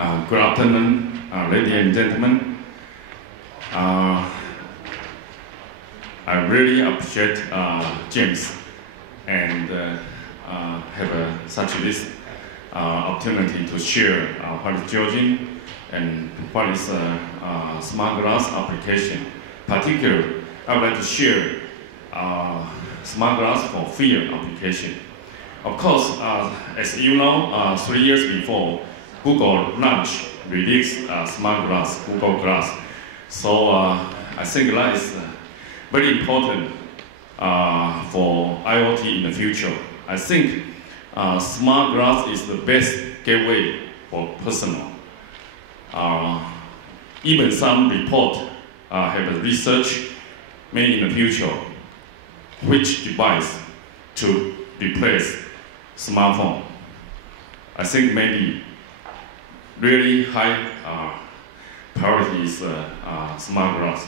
Good afternoon, ladies and gentlemen. I really appreciate James and have such this opportunity to share what is Jorjin and what is smart glass application. Particularly, I would like to share smart glass for field application. Of course, as you know, 3 years before, Google released smart glass, Google Glass. So I think that is very important for IoT in the future. I think smart glass is the best gateway for personal. Even some report have research made in the future which device to replace smartphone. I think maybe really high priority is smart glass.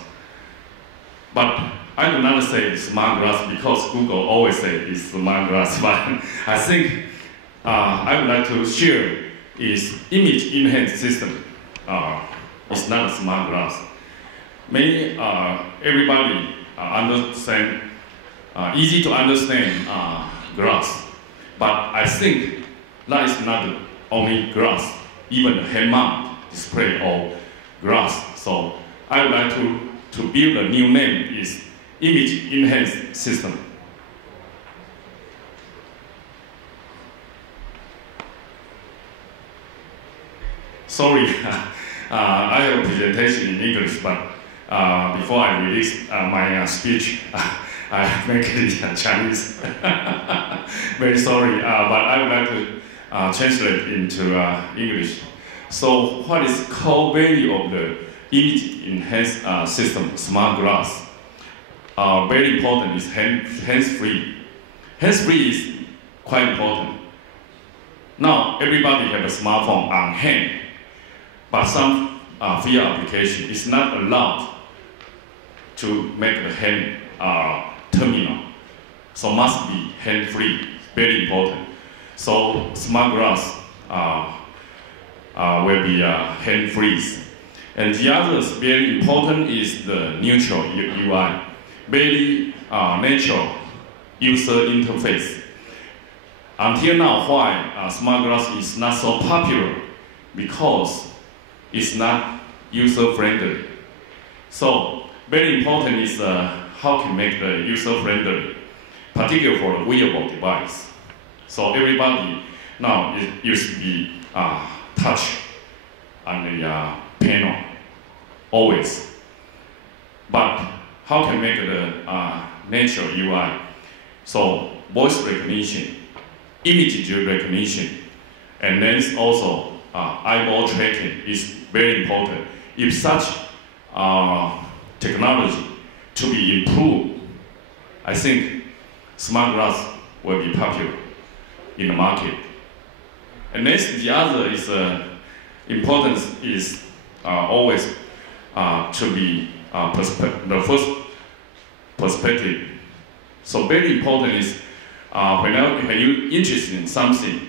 But I do not say smart glass because Google always say it's smart glass. But I think I would like to share is image enhanced system. It's not smart glass. May everybody understand, easy to understand glass. But I think that is not only glass, even hand mount display or glass. So I would like to build a new name is image enhanced system. Sorry, I have a presentation in English, but before I release my speech, I make it in Chinese. Very sorry, but I would like to translate into English. So what is core value of the image enhanced system, smart glass? Very important is hands-free. Hands-free is quite important. Now everybody have a smartphone on hand, but some field application is not allowed to make the hand terminal. So must be hand-free, very important. So smart glass will be hand-free. And the other very important is the neutral UI, very natural user interface. Until now, why smart glass is not so popular? Because it's not user-friendly. So very important is how to make the user-friendly, particularly for the wearable device. So everybody now it used to be touch on the panel, always. But how can make the natural UI? So voice recognition, image recognition, and then also eyeball tracking is very important. If such technology to be improved, I think smart glass will be popular in the market. And next, the other is importance is always to be the first perspective. So very important is when you interested in something,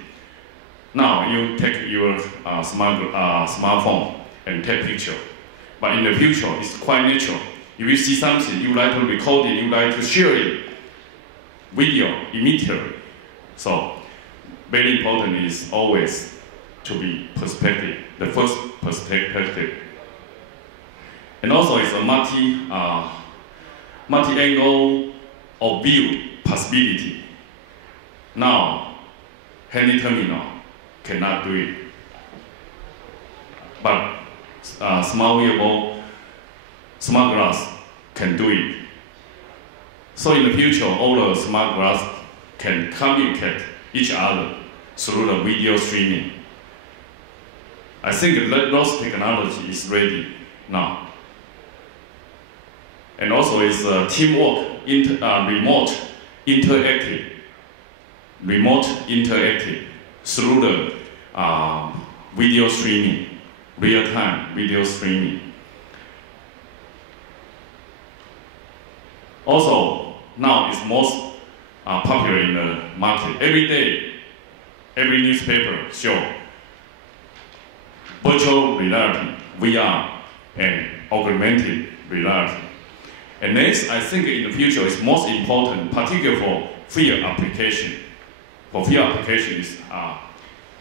now you take your smartphone and take picture. But in the future, it's quite natural. If you see something, you like to record it, you like to share it, video immediately. So very important is always to be perspective, the first perspective. And also it's a multi-angle of view possibility. Now, handy terminal cannot do it. But smart wearable, smart glass can do it. So in the future, all the smart glass can communicate each other through the video streaming. I think those technology is ready now. And also it's teamwork, remote interactive through the video streaming, real-time video streaming. Also, now it's most popular in the market. Every day, every newspaper show virtual reality, VR, and augmented reality. And next, I think in the future is most important, particularly for field application. For field application is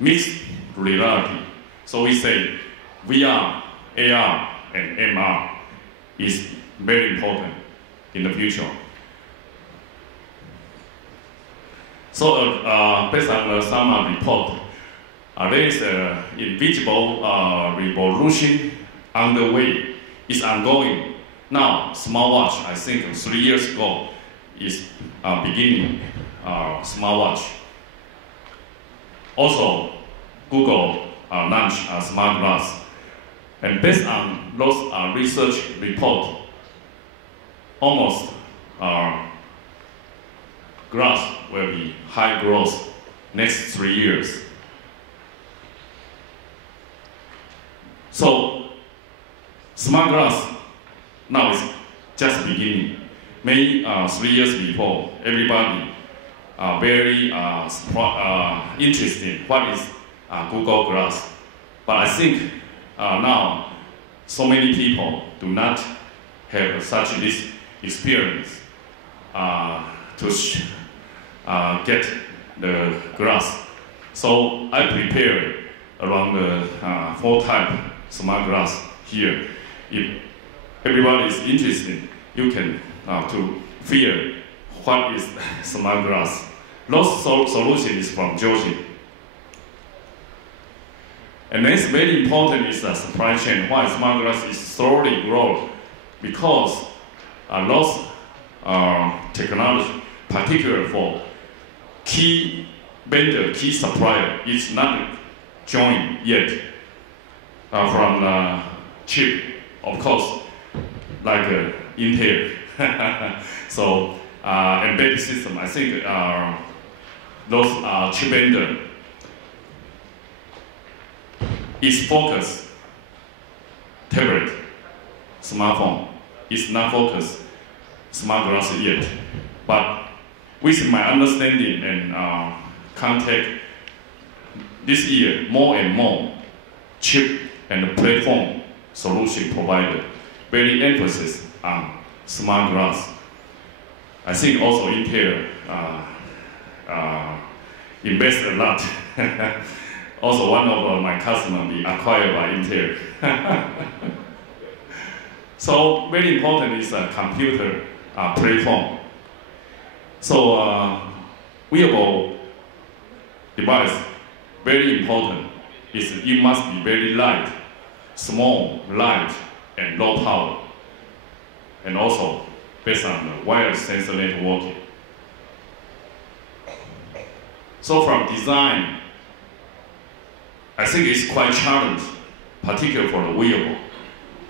mixed reality. So we say VR, AR, and MR is very important in the future. So based on some report, there is an invisible revolution underway. It's ongoing. Now, smartwatch, I think 3 years ago, is beginning smartwatch. Also, Google launched a smart glass. And based on those research reports, almost glass will be high growth next 3 years. So, smart glass now is just beginning. Maybe 3 years before, everybody very interested in what is Google Glass. But I think now so many people do not have such this experience to get the glass. So I prepared around 4 type smart glass here. If everybody is interested, you can to feel what is smart glass. Those solution is from Jorjin. And next, very important is the supply chain. Why smart glass is slowly growing? Because those technology, particularly for key vendor, key supplier, is not joined yet from chip, of course, like Intel. So embedded system, I think those chip vendor is focused tablet, smartphone. Is not focused smart glass yet. But with my understanding and contact, this year more and more chip and platform solution provider very emphasis on smart glass. I think also Intel invest a lot. Also one of my customers be acquired by Intel. So very important is a computer platform. So wearable device, very important is it must be very light, small, light, and low power. And also based on the wireless sensor networking. So from design, I think it's quite challenging, particularly for the wearable.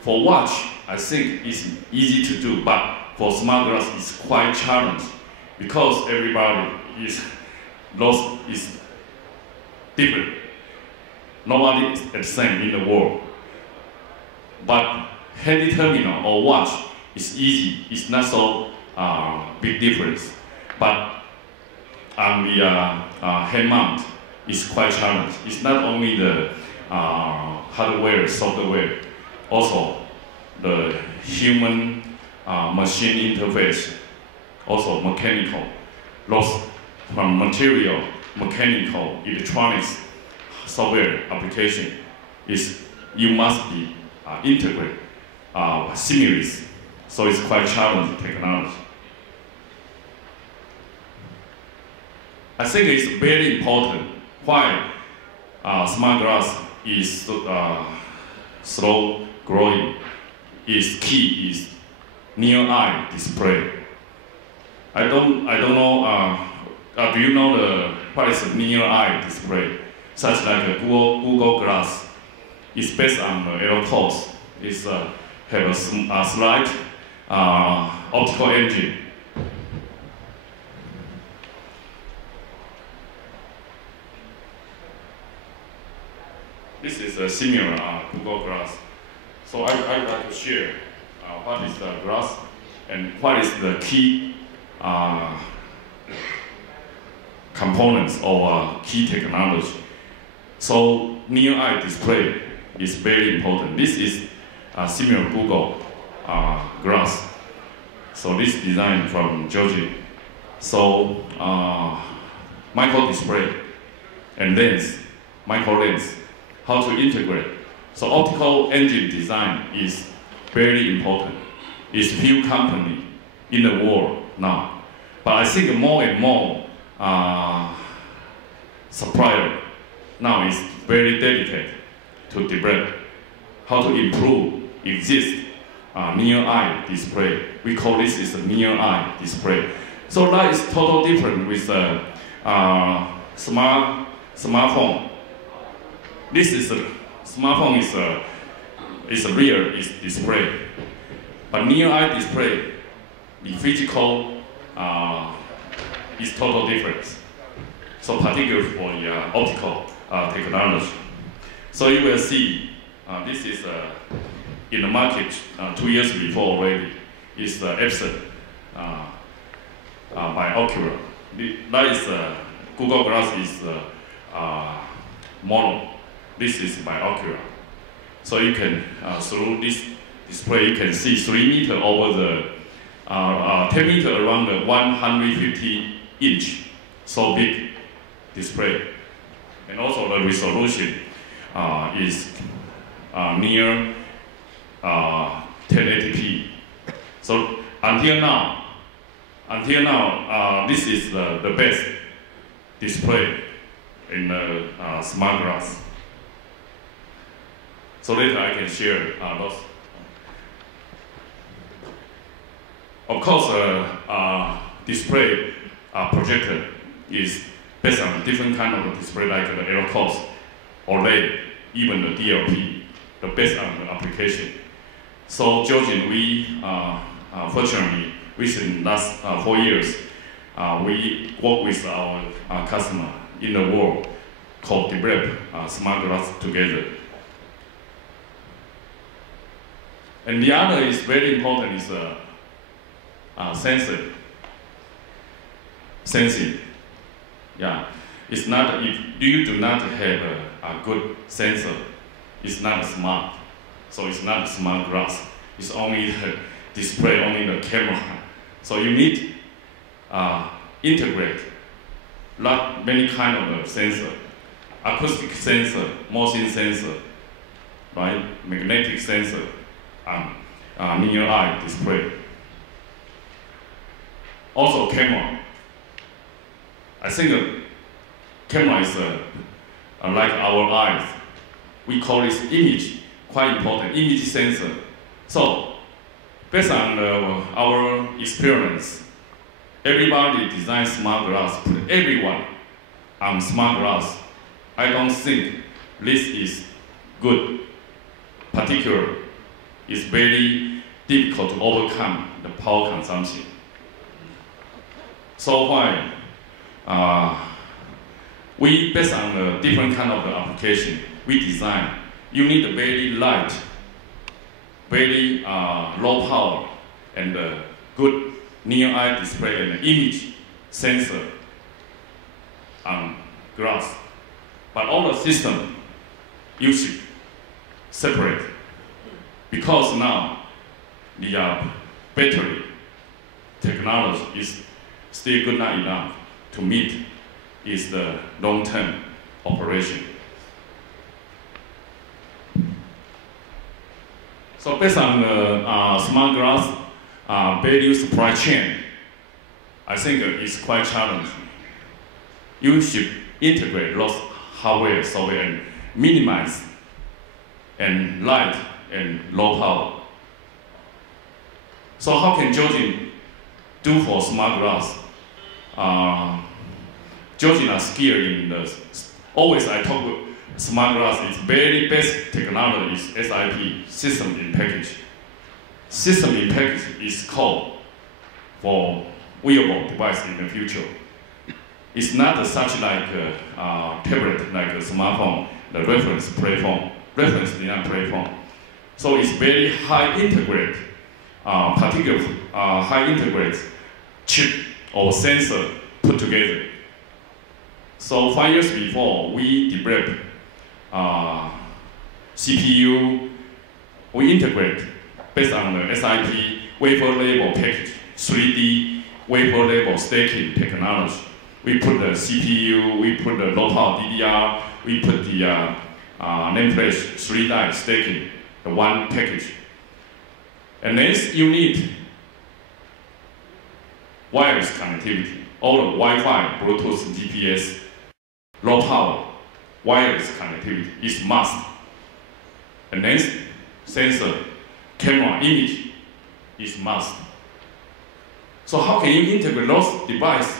For watch, I think it's easy to do, but for smart glass, it's quite challenging because everybody is different. Nobody is the same in the world. But handy terminal or watch is easy. It's not so big difference. But on the hand mount, it's quite challenging. It's not only the hardware, software, also the human machine interface, also mechanical, loss from material, mechanical, electronics, software application is you must be integrate seamless. So it's quite challenging technology. I think it's very important why smart glass is slow growing. Is key is near eye display. I don't know. Do you know what is a near eye display? Such like a Google Glass. It's based on LCoS. It's have a slight optical engine. This is a similar Google Glass. So I'd like to share what is the glass and what is the key components or key technology. So near eye display is very important. This is similar Google Glass. So this design from Jorjin. So micro display and lens, micro lens, how to integrate. So optical engine design is very important. It's few companies in the world now. But I think more and more supplier now is very dedicated to develop how to improve exist near eye display. We call this is a near eye display. So that is totally different with smartphone. This is a smartphone is a real display, but near eye display, the physical is totally different. So particularly for the optical technology. So you will see this is in the market 2 years before already. Is Epson by Oculus. That is Google Glass is mono. This is by Oculus. So you can through this display you can see 3 meters over the 10 meters around the 150 inch. So big display, and also the resolution is near 1080p. So until now, this is the best display in the smart glass. So later I can share those. Of course, display projector is based on different kind of display like the LCOS, OLED, even the DLP, based on the application. So Jorjin, we fortunately within last 4 years, we work with our customer in the world co-develop smart glass together. And the other is very important is sensing. Yeah, it's not if you do not have a good sensor, it's not smart. So it's not smart glass. It's only the display, only the camera. So you need integrate many kind of sensor, acoustic sensor, motion sensor, right? Magnetic sensor, near eye display. Also camera. I think camera is like our eyes. We call this image, quite important, image sensor. So based on our experience, everybody designs smart glass, put everyone on smart glass. I don't think this is good. Particularly, it's very difficult to overcome the power consumption. So why? We, based on the different kind of the application, we design, you need a very light, very low power, and good near eye display and image sensor on glass. But all the system, you should separate. Because now, the battery technology is still good not enough to meet is the long-term operation. So based on the smart glass value supply chain, I think it's quite challenging. You should integrate those hardware, software, and minimize and light and low power. So how can Jorjin do for smart glass? Jorjin are skilled in the, always I talk about smart glass, its very best technology is SIP, system in package. System in package is called for wearable device in the future. It's not such like a tablet, like a smartphone, the reference design platform. So it's very high integrate, particularly high integrate chip or sensor put together. So 5 years before, we developed CPU, we integrate based on the SiP wafer level package, 3D wafer level stacking technology. We put the CPU, we put the low power DDR, we put the nameplate 3-die stacking, the one package. And then you need wireless connectivity, all the Wi-Fi, Bluetooth, GPS, low power, wireless connectivity is must. And then sensor, camera, image is must. So how can you integrate those devices,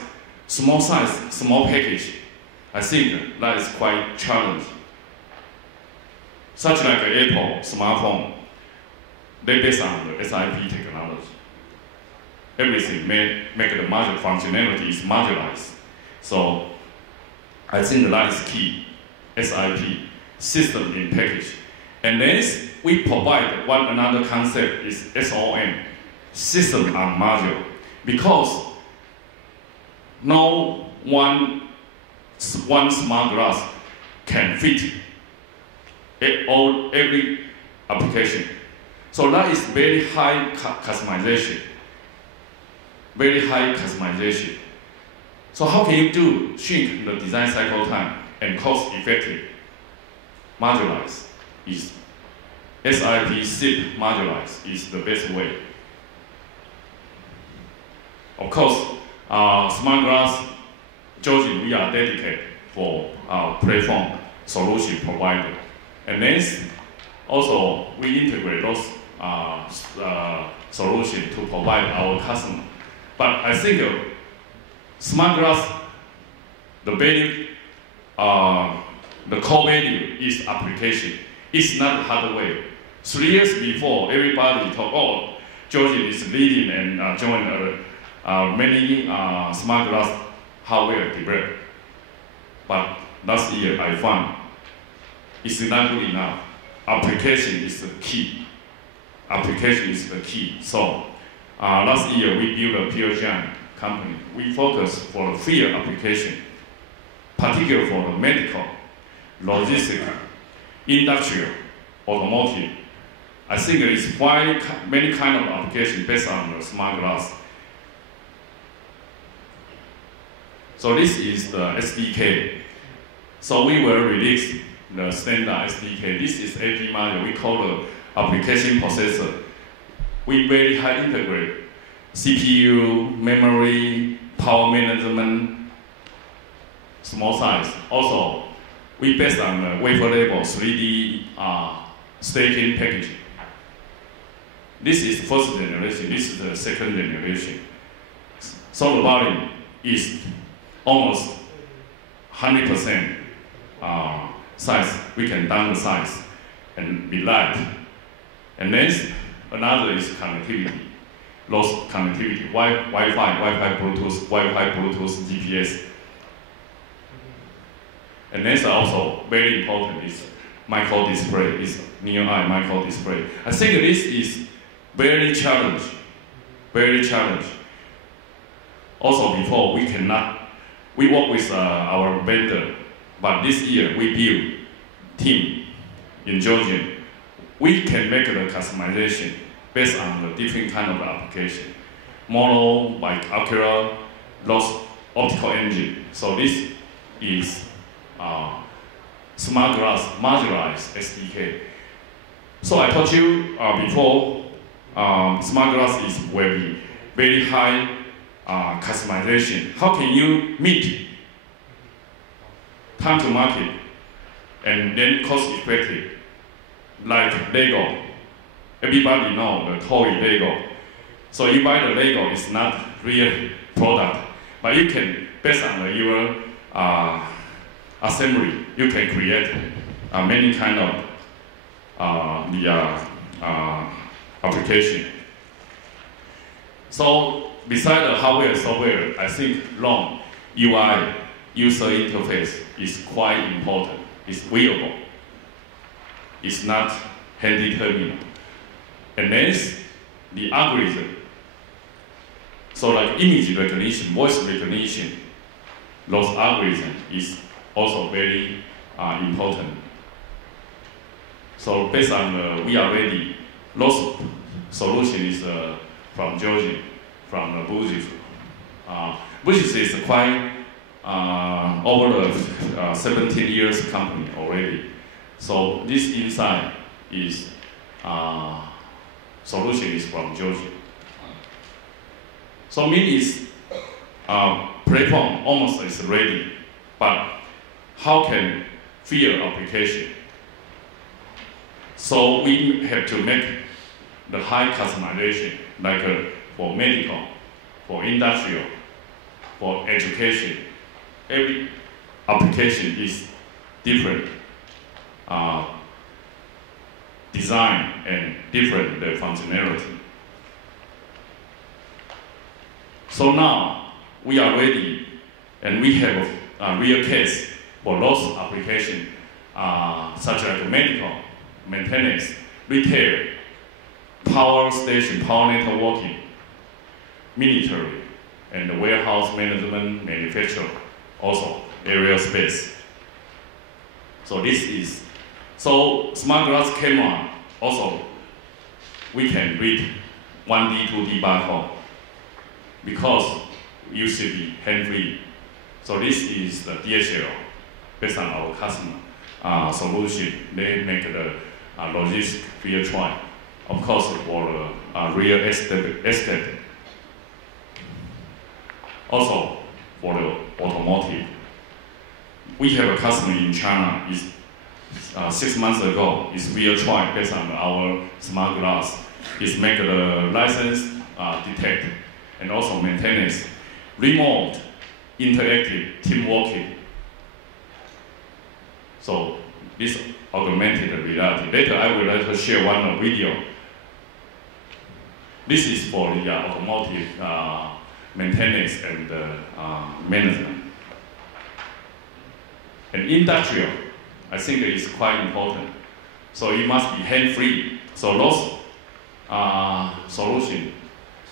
small size, small package? I think that is quite challenging. Such like an Apple smartphone, they based on the SiP technology. Everything make the module functionality is modularized. So I think that is key. SiP, system in package. And then we provide one another concept is SOM, system on module, because no one smart glass can fit every application. So that is very high customization. Very high customization. So how can you shrink the design cycle time and cost effective? Modularize is SiP SIP modularize is the best way. Of course, smart glass, Jorjin, we are dedicated for our platform solution provider. And then also we integrate those solutions to provide our customer. But I think smart glass, the value, the core value is application. It's not hardware. 3 years before, everybody talk, oh, Jorjin is leading and joined many smart glass hardware developed. But last year I found it's not good enough. Application is the key. Application is the key. So last year we built a pure giant company. We focus for the field application, particularly for the medical, logistics, industrial, automotive. I think there is many kind of applications based on the smart glass. So this is the SDK. So we will release the standard SDK. This is AP module. We call the application processor. We very high integrate CPU, memory, power management, small size. Also, we based on the wafer level 3D stacking packaging. This is first generation. This is the second generation. So the volume is almost 100% size. We can down the size and be light. And then another is connectivity. Loss connectivity, Wi-Fi, Bluetooth, GPS. And then also very important is micro display, is near eye micro display. I think this is very challenging, very challenging. Also before we work with our vendor, but this year we build team in Jorjin. We can make the customization based on the different kind of application. Model like Acura, loss optical engine. So this is smart glass modularized SDK. So I told you before, smart glass will be very high customization. How can you meet time to market and then cost effective? Like Lego. Everybody know the toy Lego. So you buy the Lego, it's not real product, but you can, based on your assembly, you can create many kind of application. So beside the hardware and software, I think long UI, user interface, is quite important. It's wearable. It's not handy terminal. And then the algorithm. So like image recognition, voice recognition, those algorithms is also very important. So based on the we are ready, those solution is from Jorjin, from the Buzis. Buzis is quite over the 17 years company already. So this inside is solution is from Jorjin. So means platform almost is ready, but how can field application? So we have to make the high customization, like for medical, for industrial, for education. Every application is different design and different functionality. So now we are ready, and we have a real case for those applications, such as medical, maintenance, retail, power station, power networking, military, and the warehouse management, manufacturing, also aerospace. So this is, so smart glass camera also, we can read 1D, 2D barcode because it used to be hand-free. So this is the DHL based on our customer solution. They make the logistic field trial. Of course, for the real estate. Also, for the automotive. We have a customer in China, 6 months ago, is real trial based on our smart glass. It's make the license detect and also maintenance, remote, interactive, team working. So this augmented reality. Later I will like to share one video. This is for the automotive maintenance and management. And industrial, I think it is quite important. So it must be hand-free. So those solution.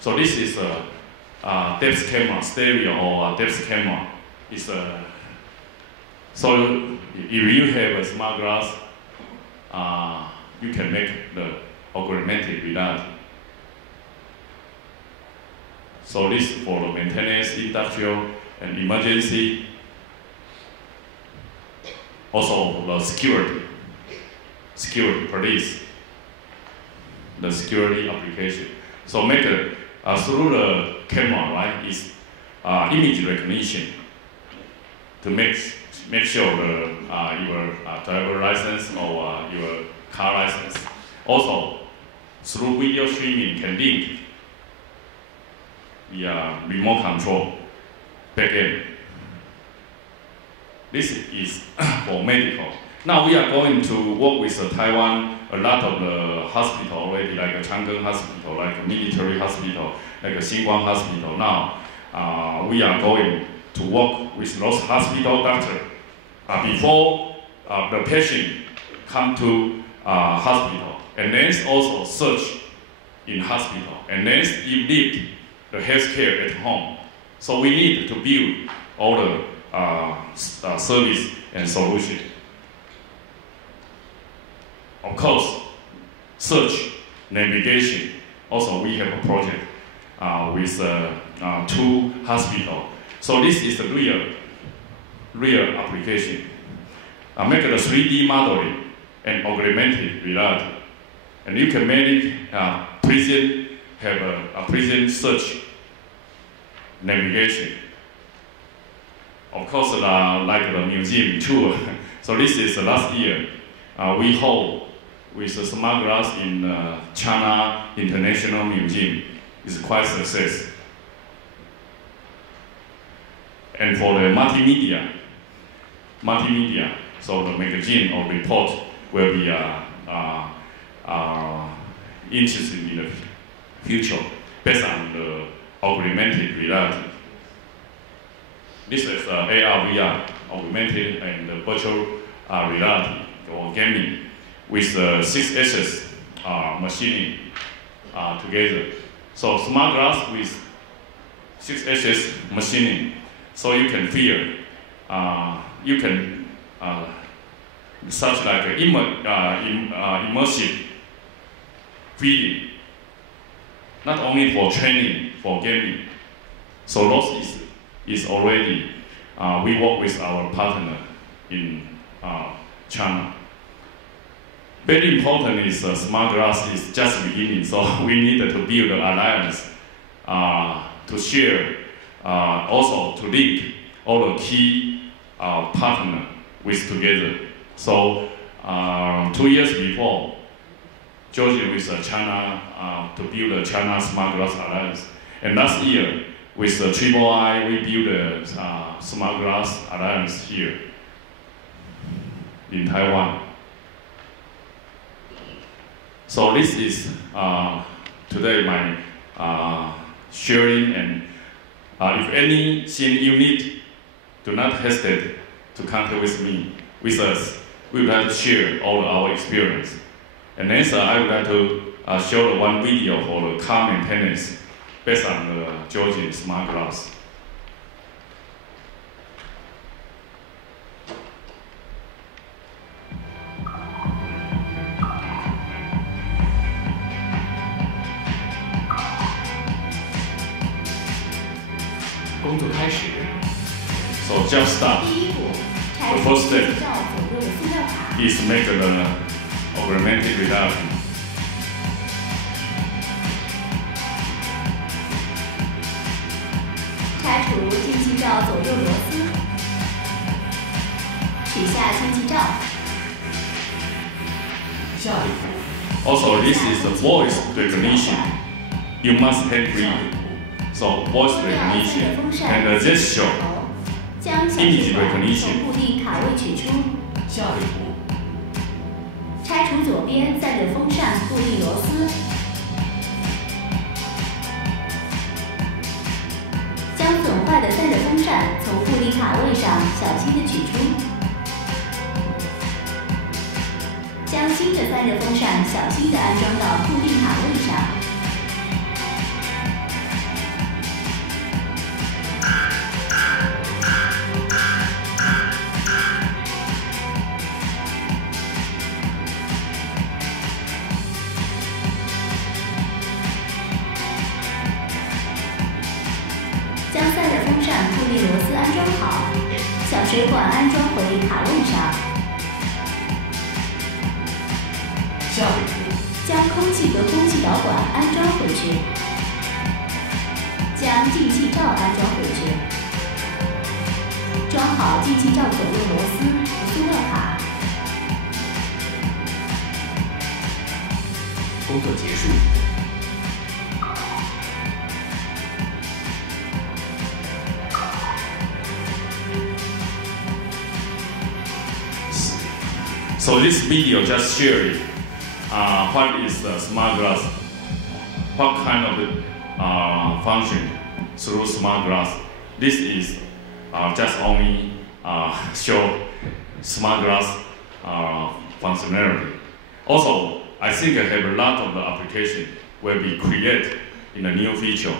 So this is a depth camera, stereo or depth camera. It's so if you have a smart glass, you can make the augmented reality. So this for the maintenance, industrial, and emergency. Also the security, police, the security application. So make it through the camera, right? Is image recognition to make sure the your driver license or your car license. Also through video streaming can link the remote control backend. This is for medical. Now we are going to work with Taiwan, a lot of the hospital already, like a Chang'an Hospital, like a military hospital, like a Xinguang Hospital. Now we are going to work with those hospital doctors before the patient come to hospital, and then also search in hospital, and then you need the healthcare at home. So we need to build all the service and solution. Of course, search, navigation. Also, we have a project with 2 hospitals. So this is the real application. Make the 3D modeling and augmented reality. And you can manage prison, have a prison search, navigation. Of course, like the museum tour. So this is last year. We hold with the smart glass in China International Museum. It's quite a success. And for the multimedia, so the magazine or report will be interesting in the future based on the augmented reality. This is AR, VR, augmented and virtual reality or gaming with 6 axis machining together. So smart glass with 6 axis machining, so you can feel, you can such like immersive feeling, not only for training, for gaming. So those is already, we work with our partner in China. Very important is smart glass is just beginning, so we need to build an alliance to share, also to link all the key partners with together. So 2 years before, Jorjin with China to build a China Smart Glass Alliance. And last year, with the TTIA, we built a Smart Glass Alliance here in Taiwan. So this is today my sharing, and if anything you need, do not hesitate to contact with me, with us. We would like to share all our experience. And next, I would like to show one video for the car maintenance based on the Jorjin Smart Glass. So just start. The first step is make the augmented reality. Also, this is the voice recognition. You must hand free. So voice recognition and gesture, image recognition. 拆除左边散热风扇固定螺丝，将损坏的散热风扇从固定卡位上小心地取出，将新的散热风扇小心地安装到固定卡位上。将散热风扇固定螺丝安装好，小水管安装回卡位上。下一步，将空气和空气导管安装回去，将进气罩安装回去，装好进气罩左右螺丝和塑料卡。工作结束。So this video just sharing what is the smart glass, what kind of function through smart glass. This is just only show smart glass functionality. Also, I think I have a lot of the application will be created in the near future.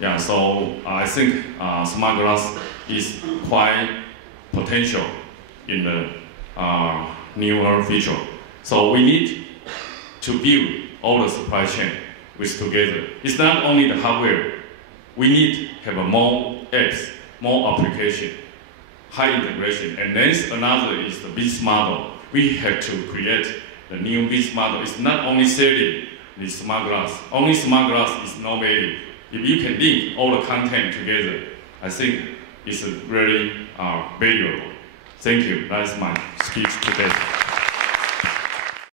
Yeah, so I think smart glass is quite potential in the newer future. So we need to build all the supply chain with together. It's not only the hardware. We need to have more apps, more application, high integration. And then another is the business model. We have to create the new business model. It's not only selling the smart glass. Only smart glass is no value. If you can link all the content together, I think it's really valuable. Thank you. That's my speech today.